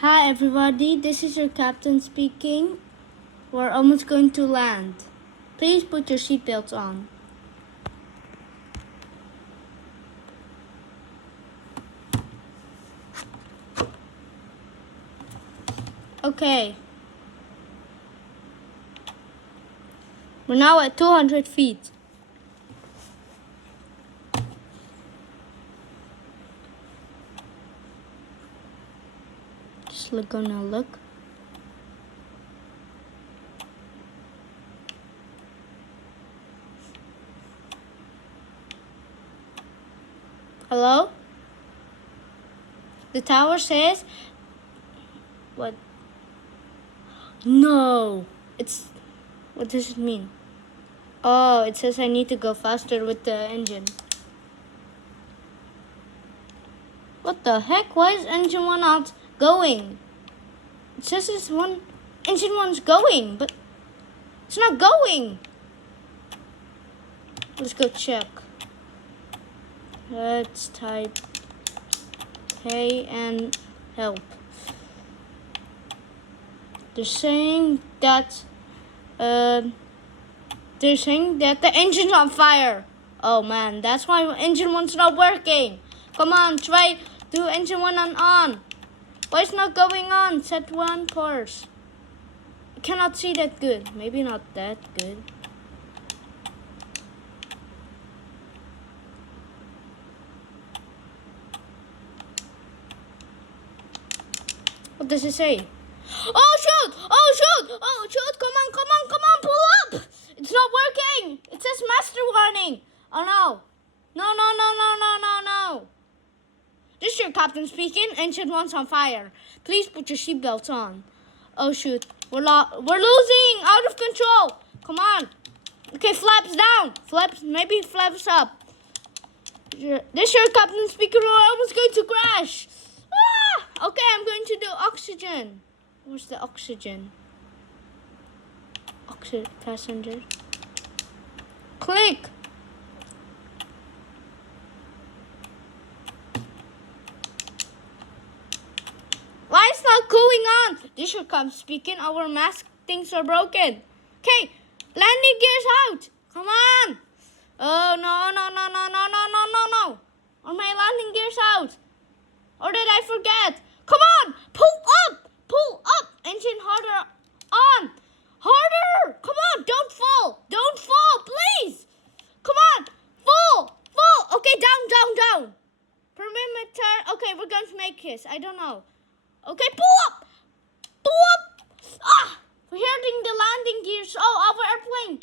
Hi everybody, this is your captain speaking. We're almost going to land. Please put your seatbelts on. Okay. We're now at 200 feet. Just gonna look. Hello? The tower says... What? No! What does it mean? Oh, it says I need to go faster with the engine. What the heck? Why is engine 1 not going? It says engine 1's going, but it's not going. Let's go check. Let's type K and help. They're saying that the engine's on fire. Oh man, that's why engine 1's not working. Come on, try do engine 1 on. Why is not going on? Set 1 course. I cannot see that good. Maybe not that good. What does it say? Oh shoot! Oh shoot! Oh shoot! Come on! Pull up! It's not working! It says master warning! Oh no! No! This is your captain speaking. Engine 1's on fire. Please put your seatbelts on. Oh shoot! We're losing! Out of control! Come on! Okay, flaps down. Maybe flaps up. This is your captain speaking. We're almost going to crash. Ah! Okay, I'm going to do oxygen. Where's the oxygen? Passenger. Click. Why is not going on? This should come speaking. Our mask things are broken. Okay, landing gears out. Come on. Oh no. Are my landing gears out? Or did I forget? Come on, pull up. Engine harder on. Harder. Come on, don't fall, please. Come on, fall. Okay, down. Perimeter. Okay, we're going to make this. I don't know. Okay, pull up. Ah, we're hitting the landing gears. Oh, our airplane.